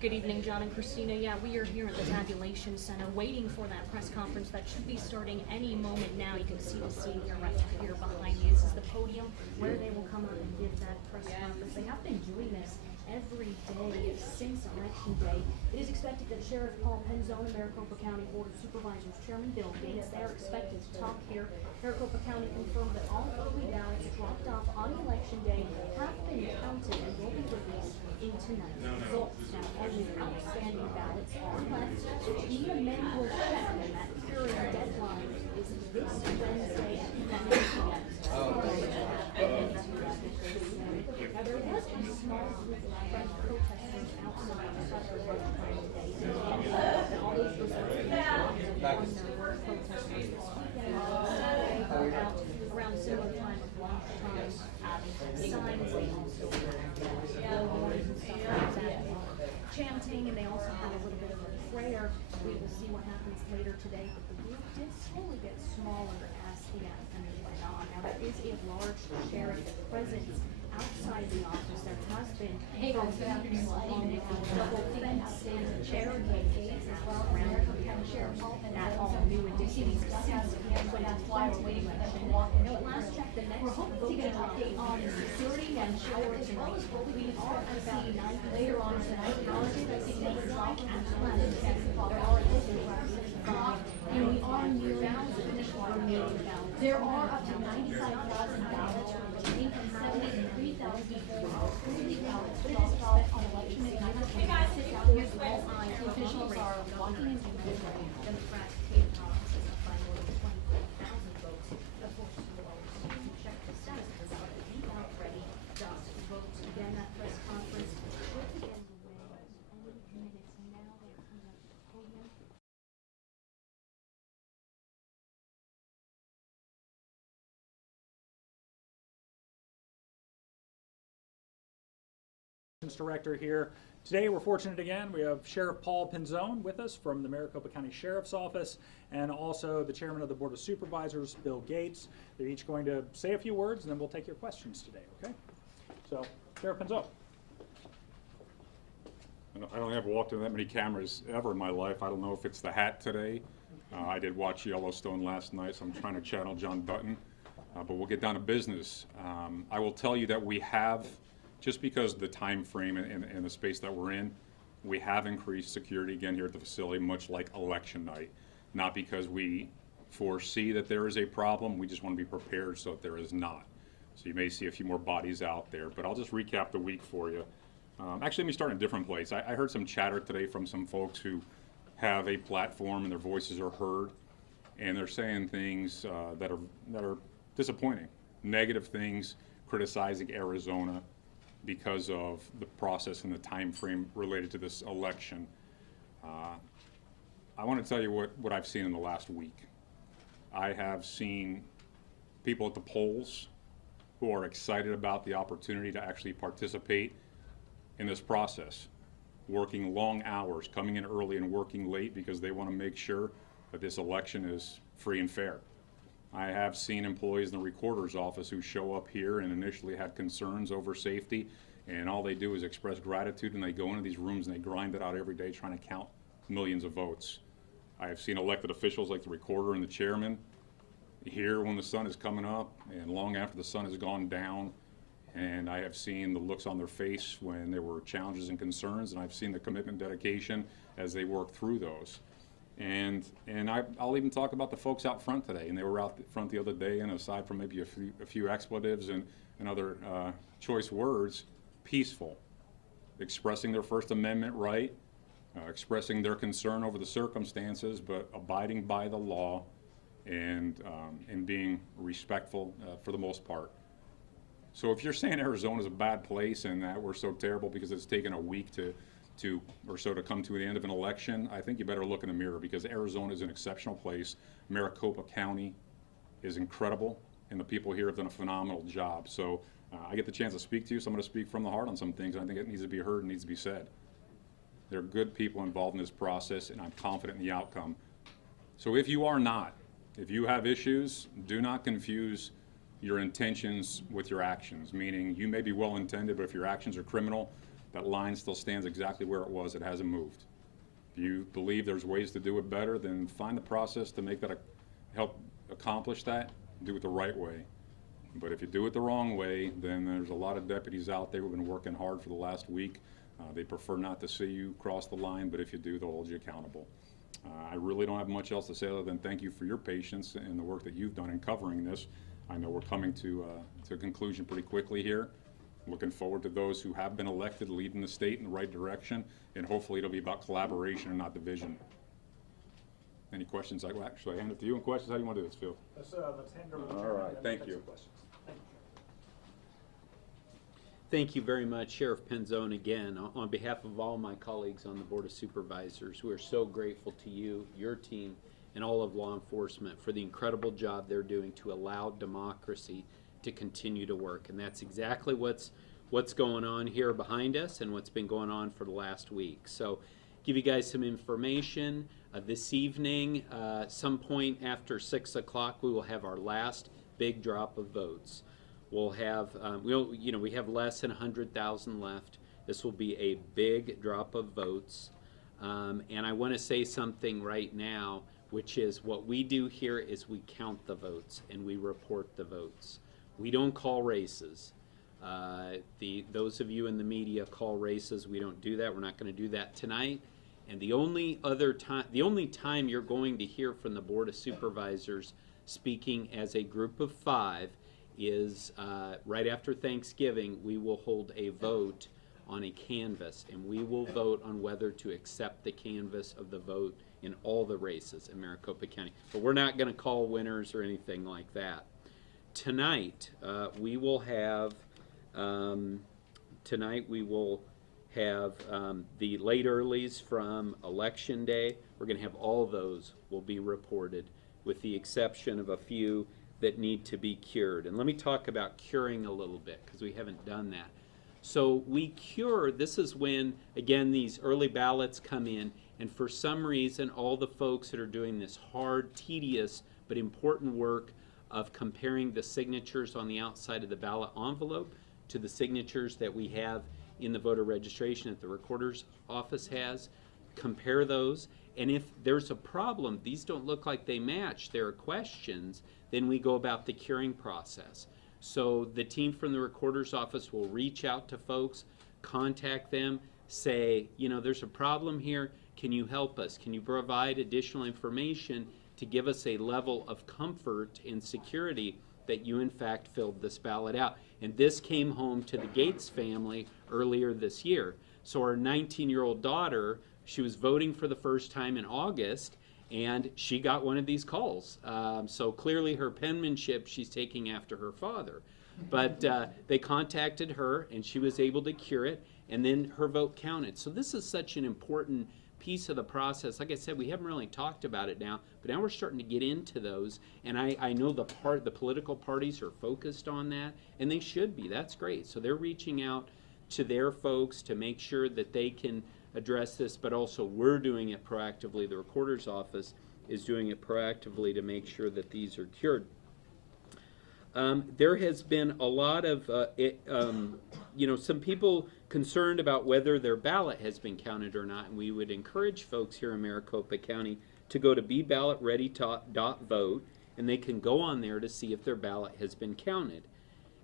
Good evening, John and Christina. Yeah, we are here at the Tabulation Center waiting for that press conference that should be starting any moment now. You can see the scene here right here behind me. This is the podium where they will come out and give that press conference. They have been doing this every day since Election Day. It is expected that Sheriff Paul Penzone and Maricopa County Board of Supervisors Chairman Bill Gates, they are expected to talk here. Maricopa County confirmed that all early ballots dropped off on Election Day have been counted and will be released in tonight's results. Now, only outstanding ballots are left, which even many will check, and that hearing deadline is this Wednesday at 9 p.m. Now, there was a small group of French protesters outside the federal vote time today. And all those protesters were protesters this weekend. Saturday, out around similar time of lunchtime, signs, they also billboards and stuff like that, chanting, and they also had a little bit of a prayer. We will see what happens later today, but the group did slowly get smaller as the afternoon went on. Now, there is a large sheriff presence outside the office. There has been double fence and barricade gates as well around the county sheriff, and that all new additions since the 2020 election. Now, at last check, the next voting update on security and power as well as we are at about 9 later on tonight. And we are near there are up to 95,000 ballots remaining and 73,000 ballots dropped off on election day. Hey guys, sit down. Here's where officials are walking into the Democrats' cave offices up by more than 24,000 votes. Of course, you will always check the status of the ballot to be out ready just to vote. Again, that press conference should begin any minutes now. They're coming up to the podium. Director here. Today we're fortunate again, we have Sheriff Paul Penzone with us from the Maricopa County Sheriff's Office, and also the Chairman of the Board of Supervisors, Bill Gates. They're each going to say a few words and then we'll take your questions today, okay? So, Sheriff Penzone. I don't have walked in that many cameras ever in my life. I don't know if it's the hat today. I did watch Yellowstone last night, so I'm trying to channel John Dutton, but we'll get down to business. I will tell you that we have, just because of the time frame and the space that we're in, we have increased security again here at the facility, much like election night. Not because we foresee that there is a problem, we just want to be prepared so that there is not. So you may see a few more bodies out there, but I'll just recap the week for you. Actually, let me start in a different place. I heard some chatter today from some folks who have a platform and their voices are heard, and they're saying things that are disappointing, negative things, criticizing Arizona because of the process and the time frame related to this election. I want to tell you what I've seen in the last week. I have seen people at the polls who are excited about the opportunity to actually participate in this process, working long hours, coming in early and working late because they want to make sure that this election is free and fair. I have seen employees in the recorder's office who show up here and initially had concerns over safety, and all they do is express gratitude, and they go into these rooms and they grind it out every day trying to count millions of votes. I have seen elected officials like the recorder and the chairman here when the sun is coming up and long after the sun has gone down, and I have seen the looks on their face when there were challenges and concerns, and I've seen the commitment and dedication as they work through those. And I'll even talk about the folks out front today, and they were out front the other day, and aside from maybe a few expletives and other choice words, peaceful, expressing their First Amendment right, expressing their concern over the circumstances, but abiding by the law and being respectful for the most part. So if you're saying Arizona is a bad place and that we're so terrible because it's taken a week to come to the end of an election, I think you better look in the mirror, because Arizona is an exceptional place. Maricopa County is incredible, and the people here have done a phenomenal job. So I get the chance to speak to you, so I'm going to speak from the heart on some things, and I think it needs to be heard and needs to be said. There are good people involved in this process, and I'm confident in the outcome. So if you have issues, do not confuse your intentions with your actions, meaning you may be well-intended, but if your actions are criminal, That line still stands exactly where it was. It hasn't moved. If you believe there's ways to do it better, then find the process to make that help accomplish that. Do it the right way. But if you do it the wrong way, then there's a lot of deputies out there who've been working hard for the last week. They prefer not to see you cross the line, but if you do, they'll hold you accountable. I really don't have much else to say other than thank you for your patience and the work that you've done in covering this. I know we're coming to a conclusion pretty quickly here. Looking forward to those who have been elected leading the state in the right direction, and hopefully it'll be about collaboration and not division. Any questions? Actually, I hand it to you. And questions? How do you want to do this, Phil? Let's hand it over to the All chairman right, and then thank take you. some questions. Thank you. Thank you very much, Sheriff Penzone, again, on behalf of all my colleagues on the Board of Supervisors. We're so grateful to you, your team, and all of law enforcement for the incredible job they're doing to allow democracy to continue to work. And that's exactly what's going on here behind us and what's been going on for the last week. So give you guys some information. This evening, some point after 6 o'clock, we will have our last big drop of votes. We'll have, we have less than 100,000 left. This will be a big drop of votes. And I want to say something right now, which is what we do here is we count the votes and we report the votes. We don't call races. Those of you in the media call races. We don't do that. We're not going to do that tonight. And the only time you're going to hear from the Board of Supervisors speaking as a group of 5 is right after Thanksgiving. We will hold a vote on a canvass, and we will vote on whether to accept the canvass of the vote in all the races in Maricopa County. But we're not going to call winners or anything like that. Tonight, we will have the late earlies from Election Day. We're going to have all those will be reported, with the exception of a few that need to be cured. And let me talk about curing a little bit, because we haven't done that. So we cure, this is when, again, these early ballots come in, and for some reason, all the folks that are doing this hard, tedious, but important work of comparing the signatures on the outside of the ballot envelope to the signatures that we have in the voter registration that the recorder's office has, compare those, and if there's a problem, these don't look like they match, there are questions, then we go about the curing process. So the team from the recorder's office will reach out to folks, contact them, say, there's a problem here, can you help us? Can you provide additional information to give us a level of comfort and security that you in fact filled this ballot out? And this came home to the Gates family earlier this year. So our 19-year-old daughter, she was voting for the first time in August, and she got one of these calls. So clearly her penmanship, she's taking after her father. But they contacted her, and she was able to cure it, and then her vote counted. So this is such an important piece of the process. Like I said, we haven't really talked about it now, but now we're starting to get into those, and I know the political parties are focused on that, and they should be. That's great. So they're reaching out to their folks to make sure that they can address this, but also we're doing it proactively. The recorder's office is doing it proactively to make sure that these are cured. There has been a lot of, some people concerned about whether their ballot has been counted or not, and we would encourage folks here in Maricopa County to go to beballotready.vote, and they can go on there to see if their ballot has been counted.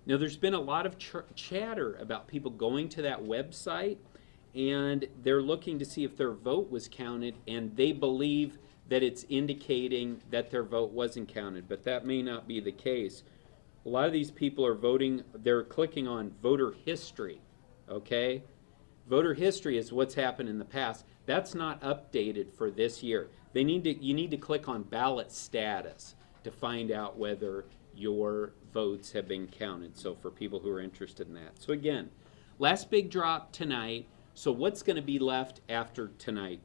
Now, there's been a lot of chatter about people going to that website, and they're looking to see if their vote was counted, and they believe that it's indicating that their vote wasn't counted, but that may not be the case. A lot of these people are voting, they're clicking on voter history, okay? Voter history is what's happened in the past. That's not updated for this year. You need to click on ballot status to find out whether your votes have been counted, so for people who are interested in that. So again, last big drop tonight. So what's going to be left after tonight?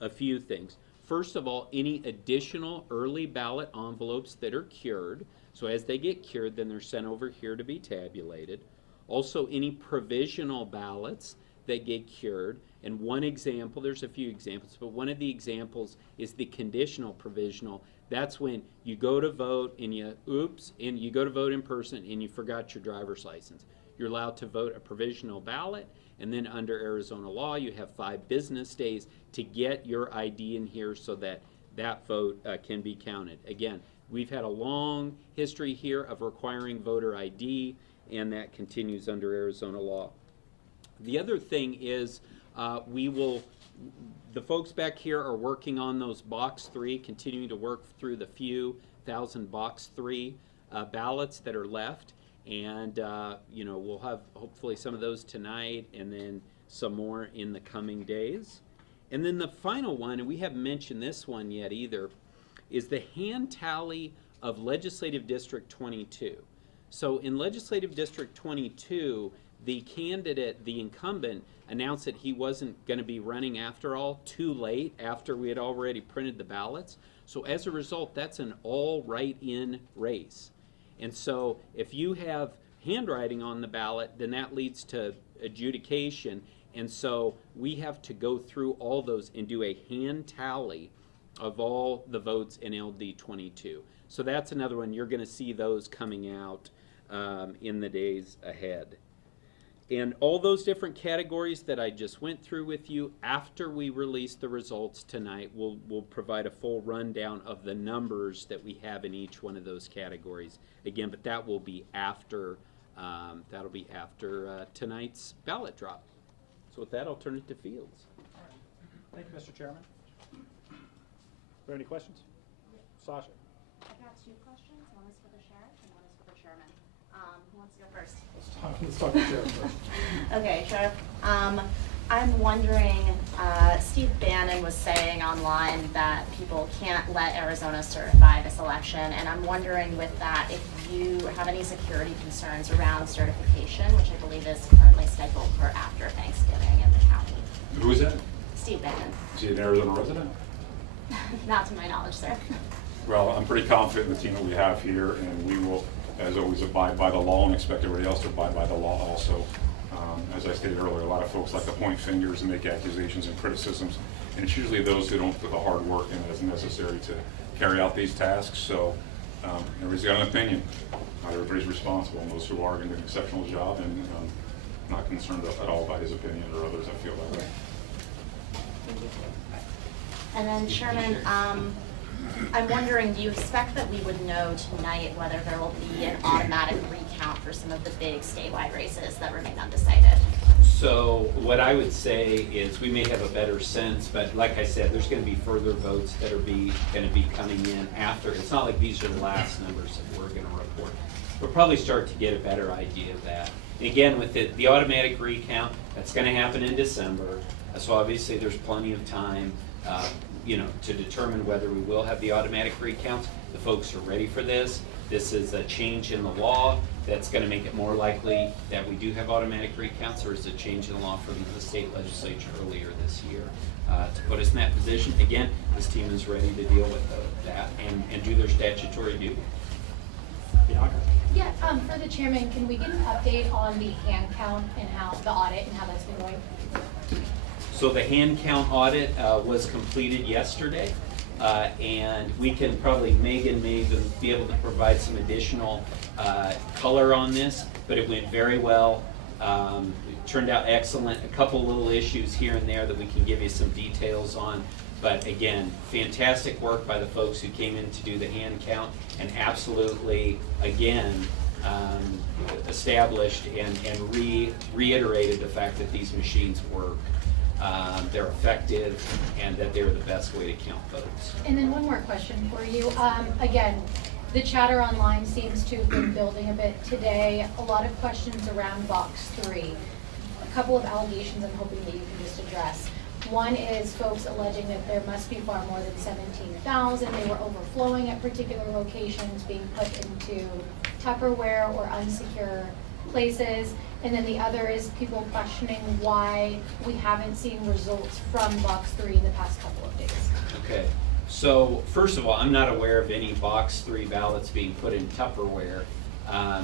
A few things. First of all, any additional early ballot envelopes that are cured. So as they get cured, then they're sent over here to be tabulated. Also, any provisional ballots that get cured. And one example, there's a few examples, but one of the examples is the conditional provisional. That's when you go to vote and you go to vote in person and you forgot your driver's license. You're allowed to vote a provisional ballot, And then under Arizona law, you have 5 business days to get your ID in here so that that vote can be counted. Again, we've had a long history here of requiring voter ID, and that continues under Arizona law. The other thing is the folks back here are working on those box 3, continuing to work through the few thousand box 3 ballots that are left. And we'll have hopefully some of those tonight and then some more in the coming days. And then the final one, and we haven't mentioned this one yet either, is the hand tally of Legislative District 22. So in Legislative District 22, the candidate, the incumbent, announced that he wasn't going to be running after all, too late after we had already printed the ballots. So as a result, that's an all write-in race. And so if you have handwriting on the ballot, then that leads to adjudication. And so we have to go through all those and do a hand tally of all the votes in LD 22. So that's another one. You're going to see those coming out in the days ahead. And all those different categories that I just went through with you, after we release the results tonight, we'll provide a full rundown of the numbers that we have in each one of those categories. Again, but that will be after tonight's ballot drop. So with that, I'll turn it to Fields. All right. Thank you, Mr. Chairman. Are there any questions? Sasha. I've got 2 questions. One is for the sheriff and one is for the chairman. Who wants to go first? Let's talk to the Sheriff first. Okay, Sheriff. I'm wondering, Steve Bannon was saying online that people can't let Arizona certify this election, and I'm wondering with that if you have any security concerns around certification, which I believe is currently scheduled for after Thanksgiving in the county. Who is that? Steve Bannon. Is he an Arizona resident? Not to my knowledge, sir. Well, I'm pretty confident in the team that we have here, and we will, as always, abide by the law and expect everybody else to abide by the law also. As I stated earlier, a lot of folks like to point fingers and make accusations and criticisms, and it's usually those who don't put the hard work in as necessary to carry out these tasks. So everybody's got an opinion. Not everybody's responsible, and those who are going to do an exceptional job, and I'm not concerned at all about his opinion or others that feel that way. Thank you. And then, Chairman, I'm wondering, do you expect that we would know tonight whether there will be an automatic recount for some of the big statewide races that remain undecided? So what I would say is we may have a better sense, but like I said, there's going to be further votes that are going to be coming in after. It's not like these are the last numbers that we're going to report. We'll probably start to get a better idea of that. And again, with the automatic recount, that's going to happen in December. So obviously there's plenty of time to determine whether we will have the automatic recounts. The folks are ready for this. This is a change in the law that's going to make it more likely that we do have automatic recounts, or is a change in the law from the state legislature earlier this year to put us in that position. Again, this team is ready to deal with that and do their statutory duty. Bianca. Yeah, for the chairman, can we get an update on the hand count and how the audit and how that's been going? So the hand count audit was completed yesterday, and we can probably, Megan may be able to provide some additional color on this, but it went very well. It turned out excellent. A couple little issues here and there that we can give you some details on. But again, fantastic work by the folks who came in to do the hand count, and absolutely, again, established and reiterated the fact that these machines work. They're effective, and that they're the best way to count votes. And then one more question for you. Again, the chatter online seems to have been building a bit today. A lot of questions around box 3. A couple of allegations I'm hoping that you can just address. One is folks alleging that there must be far more than 17,000. They were overflowing at particular locations, being put into Tupperware or unsecure places. And then the other is people questioning why we haven't seen results from box 3 in the past couple of days. Okay, so first of all, I'm not aware of any box 3 ballots being put in Tupperware.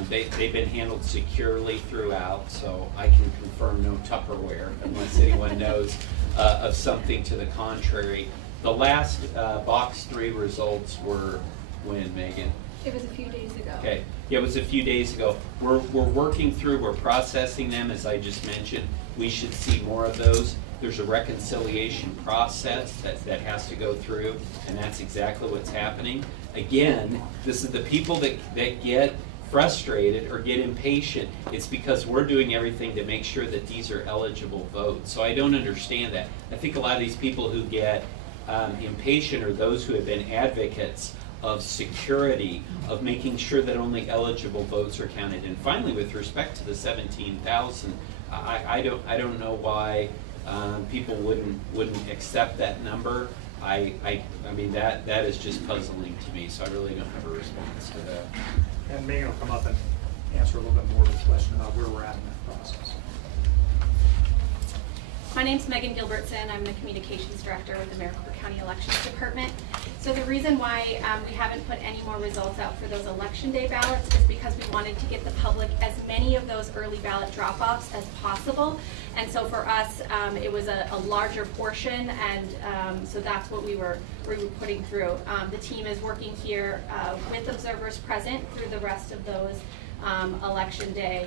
They've been handled securely throughout, so I can confirm no Tupperware unless anyone knows of something to the contrary. The last box 3 results were when, Megan? It was a few days ago. Okay, yeah, it was a few days ago. We're working through, we're processing them, as I just mentioned. We should see more of those. There's a reconciliation process that has to go through, and that's exactly what's happening. Again, this is the people that get frustrated or get impatient. It's because we're doing everything to make sure that these are eligible votes. So I don't understand that. I think a lot of these people who get impatient are those who have been advocates of security, of making sure that only eligible votes are counted. And finally, with respect to the 17,000, I don't know why people wouldn't accept that number. I mean that is just puzzling to me. So I really don't have a response to that. And Megan will come up and answer a little bit more of the question about where we're at in that process. My name's Megan Gilbertson. I'm the Communications Director with the Maricopa County Elections Department. So the reason why we haven't put any more results out for those Election Day ballots is because we wanted to get the public as many of those early ballot drop-offs as possible. And so for us, it was a larger portion, and so that's what we were putting through. The team is working here with observers present through the rest of those Election Day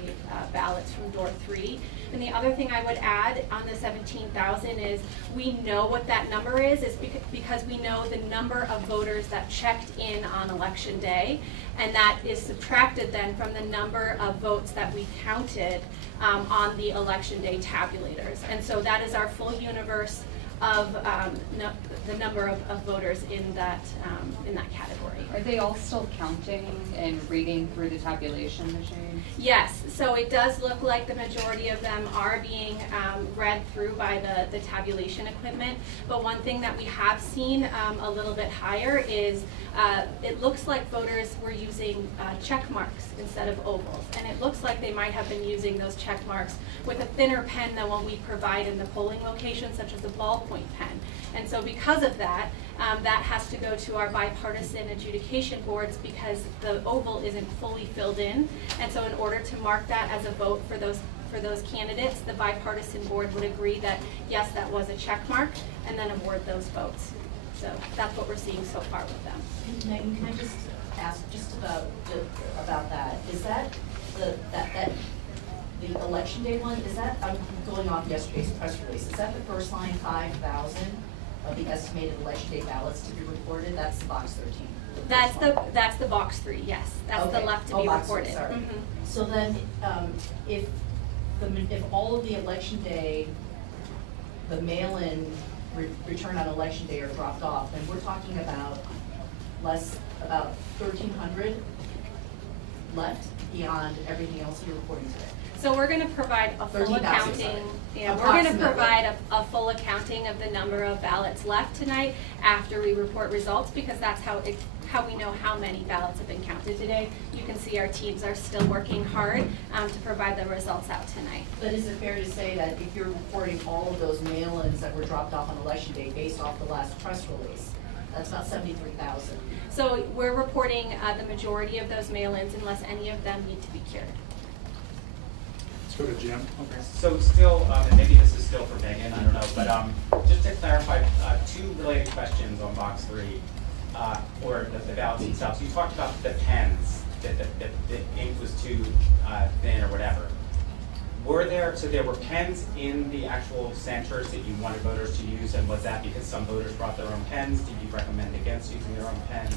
ballots from door 3. And the other thing I would add on the 17,000 is we know what that number is because we know the number of voters that checked in on Election Day, and that is subtracted then from the number of votes that we counted on the Election Day tabulators. And so that is our full universe of the number of voters in that category. Are they all still counting and reading through the tabulation machine? Yes, so it does look like the majority of them are being read through by the tabulation equipment. But one thing that we have seen a little bit higher is it looks like voters were using check marks instead of ovals. And it looks like they might have been using those check marks with a thinner pen than what we provide in the polling location, such as the ballpoint pen. And so because of that, that has to go to our bipartisan adjudication boards because the oval isn't fully filled in. And so in order to mark that as a vote for those candidates, the bipartisan board would agree that, yes, that was a check mark, and then award those votes. So that's what we're seeing so far with them. Megan, can I just ask just about that? Is that the Election Day one? Is that, I'm going off yesterday's press release, is that the first line 5,000 of the estimated Election Day ballots to be reported? That's the box 13. That's the box 3, yes. That's Okay. the left to be box reported. 3, sorry. Mhm. So then, if all of the Election Day, the mail-in return on Election Day are dropped off, then we're talking about about 1,300 left beyond everything else you're reporting today. So we're going to provide a full 13,000, accounting. sorry. Yeah, we're going to Approximately. provide a full accounting of the number of ballots left tonight after we report results, because that's how we know how many ballots have been counted today. You can see our teams are still working hard to provide the results out tonight. But is it fair to say that if you're reporting all of those mail-ins that were dropped off on Election Day based off the last press release, that's about 73,000? So we're reporting the majority of those mail-ins unless any of them need to be cured. Let's go to Jim. Okay. So still, and maybe this is still for Megan, I don't know, but just to clarify, 2 related questions on box 3, or the ballots themselves. You talked about the pens, that the ink was too thin or whatever. So there were pens in the actual centers that you wanted voters to use, and was that because some voters brought their own pens? Did you recommend against using their own pens?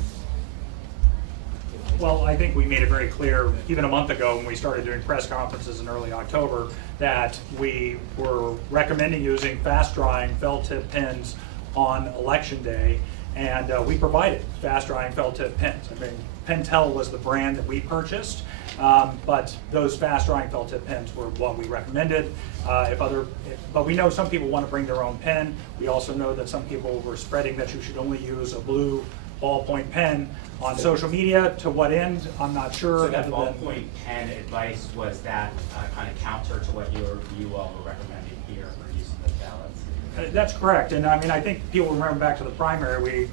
Well, I think we made it very clear, even a month ago when we started doing press conferences in early October, that we were recommending using fast-drying felt-tip pens on Election Day, and we provided fast-drying felt-tip pens. I mean, Pentel was the brand that we purchased, but those fast-drying felt-tip pens were what we recommended. But we know some people want to bring their own pen. We also know that some people were spreading that you should only use a blue ballpoint pen on social media. To what end, I'm not sure. So that other than- ballpoint pen advice, was that kind of counter to what you all were recommending here for using the ballots? That's correct, and I mean, I think people remember back to the primary,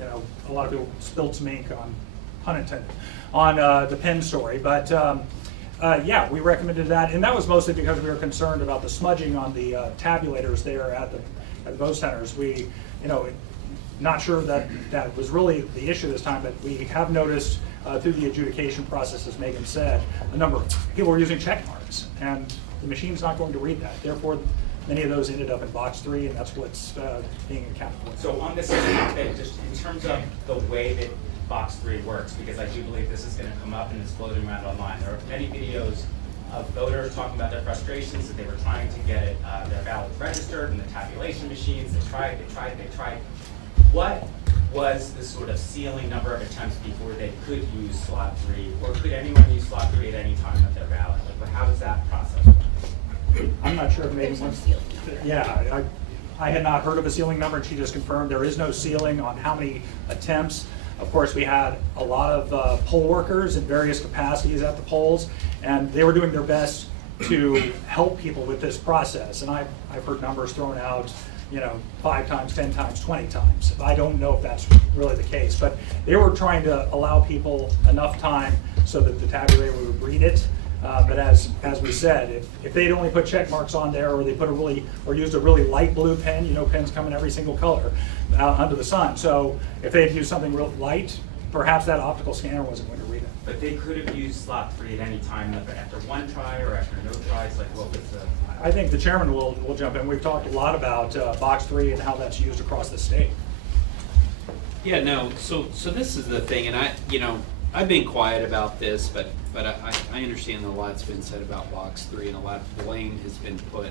a lot of people spilled some ink on, pun intended, on the pen story, but yeah, we recommended that, and that was mostly because we were concerned about the smudging on the tabulators there at the vote centers. We, not sure that was really the issue this time, but we have noticed through the adjudication process, as Megan said, a number of people were using check marks, and the machine's not going to read that. Therefore, many of those ended up in box 3, and that's what's being accounted for. So on this topic, just in terms of the way that box 3 works, because I do believe this is gonna come up and it's floating around online. There are many videos of voters talking about their frustrations, that they were trying to get it, their ballots registered in the tabulation machines. They tried. What was the sort of ceiling number of attempts before they could use slot 3, or could anyone use slot 3 at any time with their ballot? Like, how does that process work? I'm not sure if Megan There's no wants. ceiling number. Yeah, I had not heard of a ceiling number, and she just confirmed there is no ceiling on how many attempts. Of course, we had a lot of poll workers in various capacities at the polls, and they were doing their best to help people with this process. And I've heard numbers thrown out, 5 times, 10 times, 20 times. I don't know if that's really the case, but they were trying to allow people enough time so that the tabulator would read it. But as we said, if they'd only put check marks on there, or they put or used a really light blue pen, pens come in every single color under the sun. So if they had used something real light, perhaps that optical scanner wasn't going to read it. But they could have used slot 3 at any time, after one try or after no tries, like what was the? I think the chairman will jump in. We've talked a lot about box 3 and how that's used across the state. Yeah, no, so this is the thing, and I've been quiet about this, but I understand that a lot's been said about box 3, and a lot of blame has been put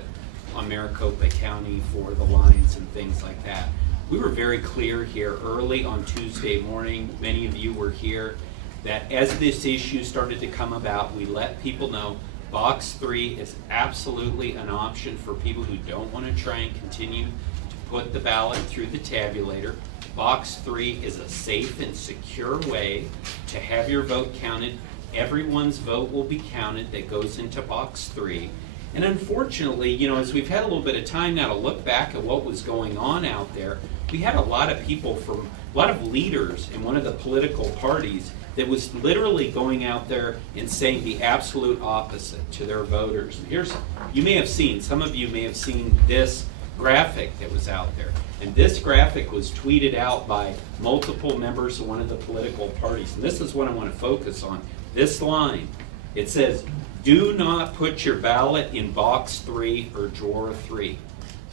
on Maricopa County for the lines and things like that. We were very clear here early on Tuesday morning, many of you were here, that as this issue started to come about, we let people know box 3 is absolutely an option for people who don't want to try and continue to put the ballot through the tabulator. Box 3 is a safe and secure way to have your vote counted. Everyone's vote will be counted that goes into box 3. And unfortunately, as we've had a little bit of time now to look back at what was going on out there, we had a lot of people a lot of leaders in one of the political parties that was literally going out there and saying the absolute opposite to their voters. And some of you may have seen this graphic that was out there. And this graphic was tweeted out by multiple members of one of the political parties. And this is what I want to focus on. This line, it says, "Do not put your ballot in box 3 or drawer 3.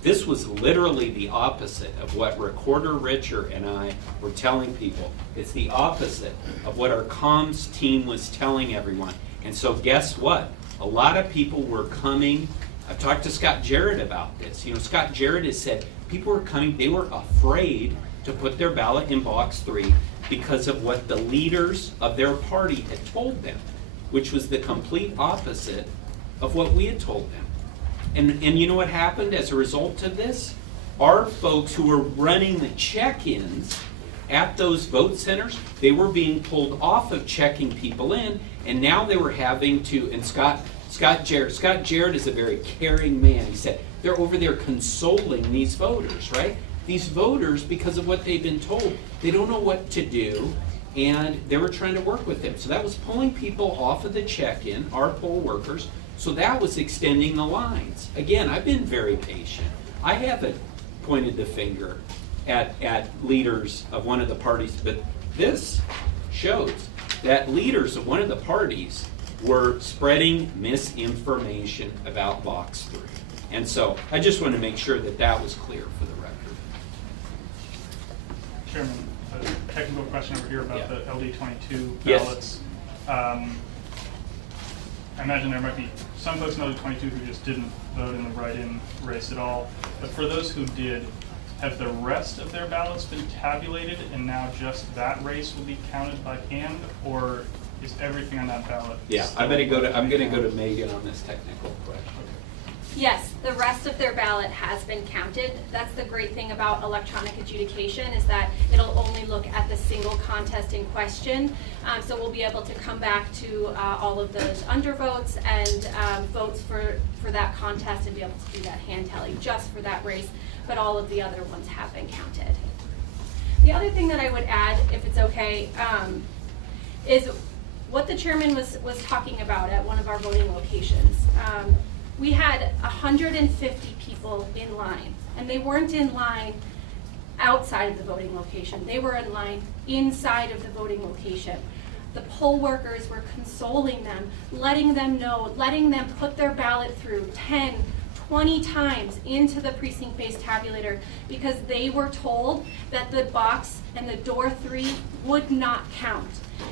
This was literally the opposite of what Recorder Richard and I were telling people. It's the opposite of what our comms team was telling everyone. And so guess what? A lot of people were coming. I've talked to Scott Jarrett about this. Scott Jarrett has said people were coming, they were afraid to put their ballot in box 3 because of what the leaders of their party had told them, which was the complete opposite of what we had told them. And you know what happened as a result of this? Our folks who were running the check-ins at those vote centers, they were being pulled off of checking people in, and now they were having to, and Scott Jarrett is a very caring man. He said, they're over there consoling these voters, right? These voters, because of what they've been told, they don't know what to do, and they were trying to work with them. So that was pulling people off of the check-in, our poll workers, so that was extending the lines. Again, I've been very patient. I haven't pointed the finger at leaders of one of the parties, but this shows that leaders of one of the parties were spreading misinformation about box 3. And so I just want to make sure that that was clear for the record. Chairman, a technical question over here about Yeah. the LD22 Yes. ballots. I imagine there might be some folks in LD22 who just didn't vote in the write-in race at all. But for those who did, have the rest of their ballots been tabulated and now just that race will be counted by hand, or is everything on that ballot? Yeah, still I'm gonna go to voted? Megan on this technical question. Yes, the rest of their ballot has been counted. That's the great thing about electronic adjudication, is that it'll only look at the single contest in question. So we'll be able to come back to all of those undervotes and votes for that contest and be able to do that hand tally just for that race, but all of the other ones have been counted. The other thing that I would add, if it's okay, is what the chairman was talking about at one of our voting locations. We had 150 people in line, and they weren't in line outside of the voting location. They were in line inside of the voting location. the poll workers were consoling them, letting them know, letting them put their ballot through 10, 20 times into the precinct-based tabulator because they were told that the box and the door 3 would not count.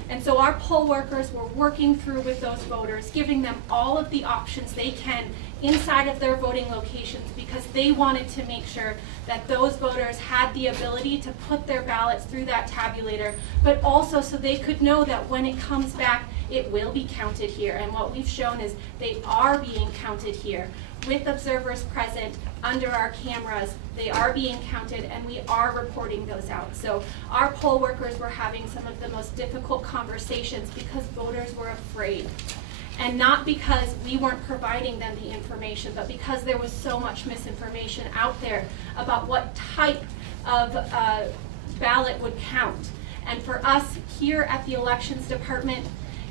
And so our poll workers were working through with those voters, giving them all of the options they can inside of their voting locations because they wanted to make sure that those voters had the ability to put their ballots through that tabulator, but also so they could know that when it comes back, it will be counted here. And what we've shown is they are being counted here with observers present under our cameras. They are being counted and we are reporting those out. So our poll workers were having some of the most difficult conversations because voters were afraid. And not because we weren't providing them the information, but because there was so much misinformation out there about what type of ballot would count. And for us here at the Elections Department,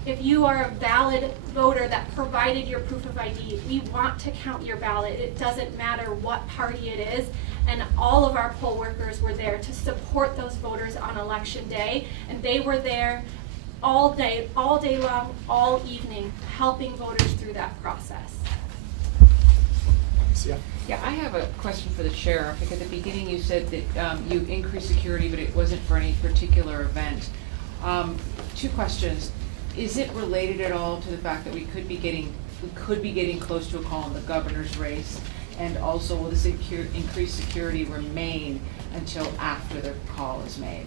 if you are a valid voter that provided your proof of ID, we want to count your ballot. It doesn't matter what party it is. And all of our poll workers were there to support those voters on election day. And they were there all day long, all evening, helping voters through that process. Yeah, I have a question for the sheriff, because at the beginning you said that you increased security, but it wasn't for any particular event. Two questions. Is it related at all to the fact that we could be getting close to a call in the governor's race? And also, will this increased security remain until after the call is made?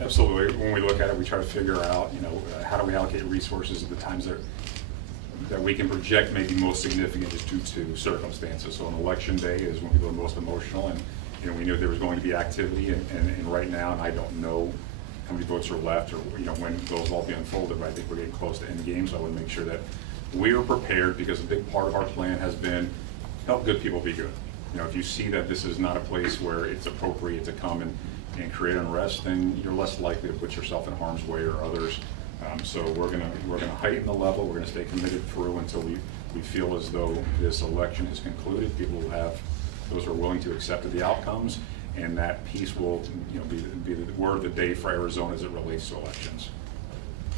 Absolutely. When we look at it, we try to figure out, how do we allocate resources at the times that we can project may be most significant just due to circumstances. So on election day is when people are most emotional, and we knew there was going to be activity, and right now, and I don't know how many votes are left or when those will all be unfolded, but I think we're getting close to end game, so I want to make sure that we are prepared, because a big part of our plan has been help good people be good. If you see that this is not a place where it's appropriate to come and create unrest, then you're less likely to put yourself in harm's way or others. So we're gonna heighten the level. We're gonna stay committed through until we feel as though this election is concluded. People will have those who are willing to accept the outcomes, and that peace will be the word of the day for Arizona as it relates to elections.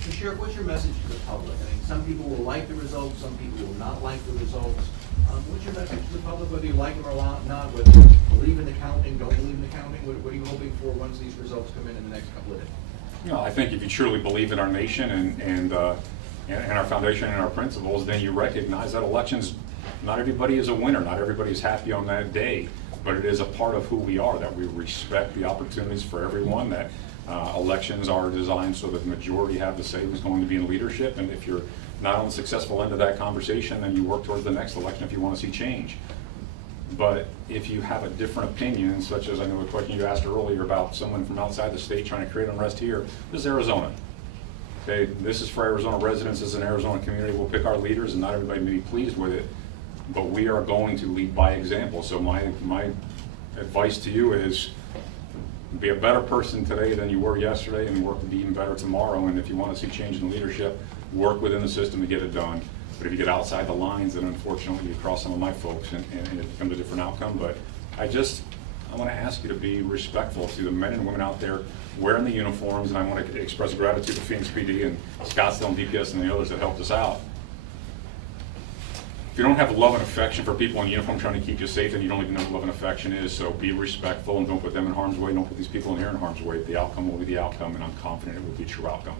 So Sheriff, what's your message to the public? I mean, some people will like the results, some people will not like the results. What's your message to the public, whether you like them or not, whether you believe in the counting, don't believe in the counting? What are you hoping for once these results come in the next couple of days? I think if you truly believe in our nation and our foundation and our principles, then you recognize that elections, not everybody is a winner, not everybody is happy on that day, but it is a part of who we are, that we respect the opportunities for everyone, that elections are designed so that the majority have to say who's going to be in leadership, and if you're not on the successful end of that conversation, then you work towards the next election if you want to see change. But if you have a different opinion, such as I know a question you asked earlier about someone from outside the state trying to create unrest here, this is Arizona. Okay, this is for Arizona residents, this is an Arizona community. We'll pick our leaders, and not everybody may be pleased with it, but we are going to lead by example. So my advice to you is be a better person today than you were yesterday, and work to be even better tomorrow. And if you want to see change in leadership, work within the system to get it done. But if you get outside the lines, then unfortunately you cross some of my folks, and it becomes a different outcome. But I want to ask you to be respectful to the men and women out there wearing the uniforms, and I want to express gratitude to Phoenix PD and Scottsdale and DPS and the others that helped us out. If you don't have love and affection for people in uniform trying to keep you safe, then you don't even know what love and affection is. So be respectful and don't put them in harm's way. Don't put these people in here in harm's way. The outcome will be the outcome, and I'm confident it will be a true outcome.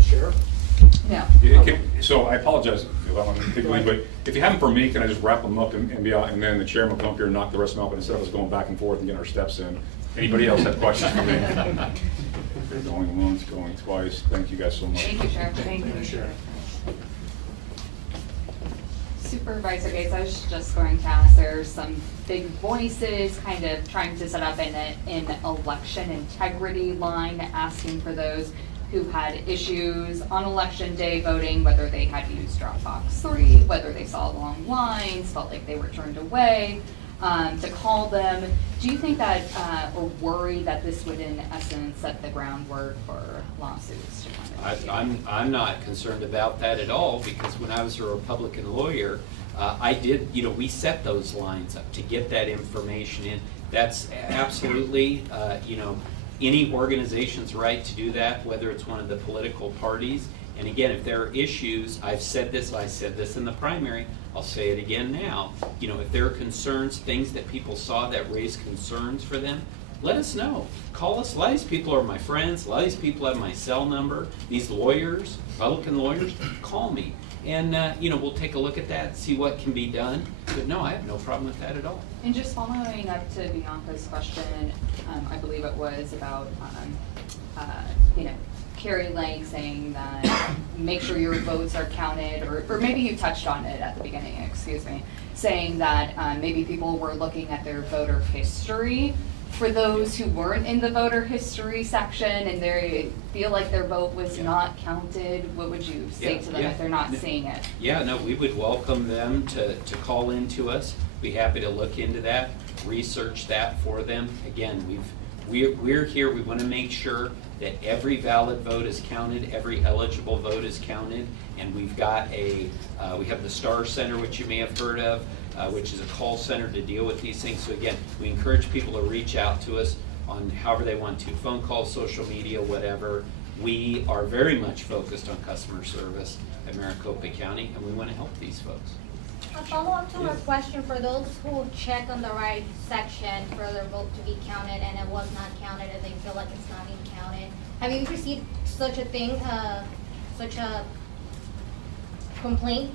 Sheriff? No. So I apologize if I'm particularly, but if you have them for me, can I just wrap them up and be out, and then the chairman will come up here and knock the rest of them up, and instead of us going back and forth and getting our steps in. Anybody else have questions for me? Going once, going twice. Thank you guys so much. Thank you, Sheriff. Thank you, Sheriff. Supervisor Gates, I was just going to ask, there's some big voices kind of trying to set up an election integrity line, asking for those who had issues on election day voting, whether they had to use Dropbox 3, whether they saw long lines, felt like they were turned away, to call them. Do you think that, or worry that this would in essence set the groundwork for lawsuits? I'm not concerned about that at all, because when I was a Republican lawyer, I did, we set those lines up to get that information in. That's absolutely, any organization's right to do that, whether it's one of the political parties. And again, if there are issues, I said this in the primary, I'll say it again now. You know, if there are concerns, things that people saw that raise concerns for them, let us know. Call us. A lot of these people are my friends. A lot of these people have my cell number. These lawyers, Republican lawyers, call me. And, you know, we'll take a look at that, see what can be done. But no, I have no problem with that at all. And just following up to Bianca's question, I believe it was about, you know, Kari Lang saying that make sure your votes are counted, or maybe you touched on it at the beginning, excuse me, saying that maybe people were looking at their voter history. For those who weren't in the voter history section and they feel like their vote was not counted, what would you say to them if they're not seeing it? Yeah, no, we would welcome them to call in to us. Be happy to look into that, research that for them. Again, we're here, we want to make sure that every valid vote is counted, every eligible vote is counted, and we've got we have the Star Center, which you may have heard of, which is a call center to deal with these things. So again, we encourage people to reach out to us on however they want to, phone calls, social media, whatever. We are very much focused on customer service at Maricopa County, and we want to help these folks. A follow-up to her question, for those who check on the right section for their vote to be counted and it was not counted and they feel like it's not being counted, have you received such a thing, such a complaint?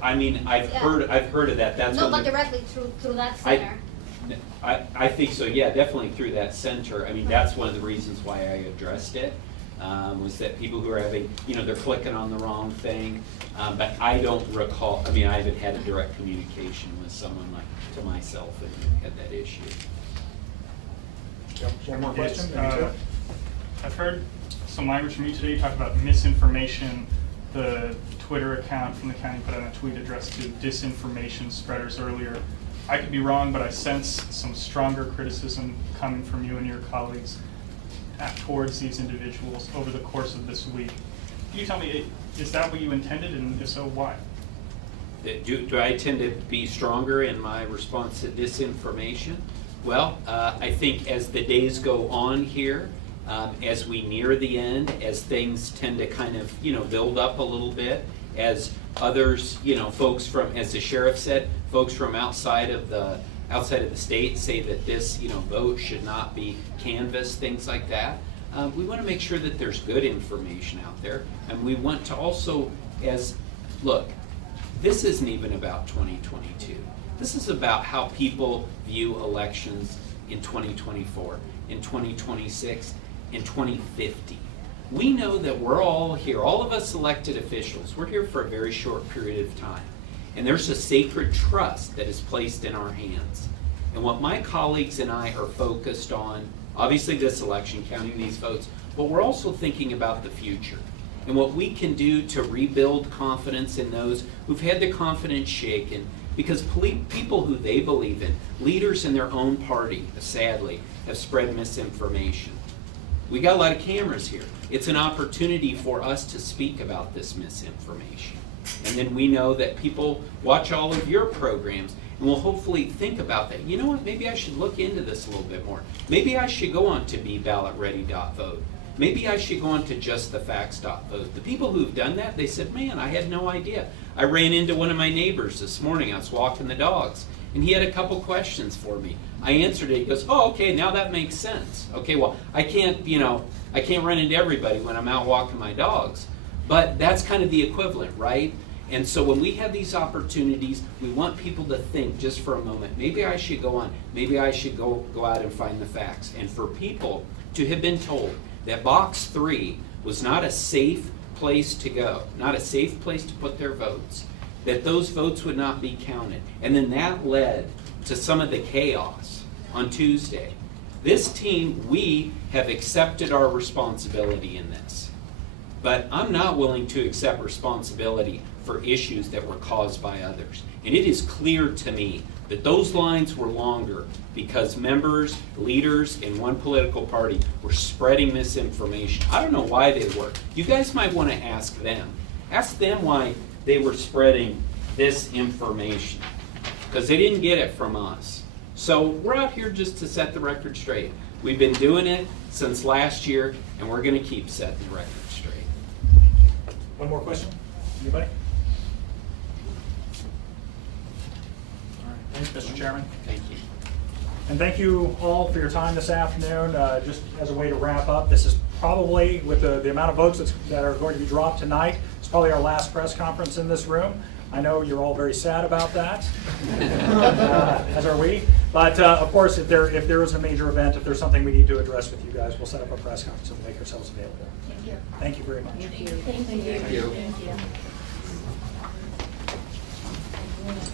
I mean, I've heard of that. That's No, one but of the- directly through that center. I think so, yeah, definitely through that center. I mean, that's one of the reasons why I addressed it, was that people who are having, you know, they're clicking on the wrong thing. But I don't recall, I mean, I haven't had a direct communication with someone like, to myself and had that issue. Yep, one more question? Yes, I've heard some language from you today, you talked about misinformation. The Twitter account from the county put out a tweet addressed to disinformation spreaders earlier. I could be wrong, but I sense some stronger criticism coming from you and your colleagues towards these individuals over the course of this week. Can you tell me, is that what you intended, and if so, why? Do I tend to be stronger in my response to disinformation? Well, I think as the days go on here, as we near the end, as things tend to kind of, you know, build up a little bit, as others, you know, folks from, as the sheriff said, folks from outside of the state say that this, you know, vote should not be canvassed, things like that. We want to make sure that there's good information out there, and we want to also, look, this isn't even about 2022. This is about how people view elections in 2024, in 2026, in 2050. We know that we're all here, all of us elected officials, we're here for a very short period of time. And there's a sacred trust that is placed in our hands. And what my colleagues and I are focused on, obviously this election, counting these votes, but we're also thinking about the future and what we can do to rebuild confidence in those who've had their confidence shaken because people who they believe in, leaders in their own party, sadly, have spread misinformation. We got a lot of cameras here. It's an opportunity for us to speak about this misinformation. And then we know that people watch all of your programs and will hopefully think about that. You know what, maybe I should look into this a little bit more. Maybe I should go on to BeBallotReady.vote. Maybe I should go on to JustTheFacts.vote. The people who've done that, they said, man, I had no idea. I ran into one of my neighbors this morning. I was walking the dogs, and he had a couple questions for me. I answered it. He goes, oh, okay, now that makes sense. Okay, well, I can't run into everybody when I'm out walking my dogs. But that's kind of the equivalent, right? And so when we have these opportunities, we want people to think just for a moment, maybe I should go on, maybe I should go out and find the facts. And for people to have been told that box 3 was not a safe place to go, not a safe place to put their votes, that those votes would not be counted. And then that led to some of the chaos on Tuesday. This team, we have accepted our responsibility in this. But I'm not willing to accept responsibility for issues that were caused by others. And it is clear to me that those lines were longer because members, leaders in one political party were spreading misinformation. I don't know why they were. You guys might want to ask them. Ask them why they were spreading this information, because they didn't get it from us. So we're out here just to set the record straight. We've been doing it since last year, and we're gonna keep setting the record straight. One more question? Anybody? All right, thanks, Mr. Chairman. Thank you. And thank you all for your time this afternoon. Just as a way to wrap up, this is probably, with the amount of votes that are going to be dropped tonight, it's probably our last press conference in this room. I know you're all very sad about that, as are we. But of course, if there is a major event, if there's something we need to address with you guys, we'll set up a press conference and make ourselves available. Thank you. Thank you very much. Thank you. Thank you. Thank you.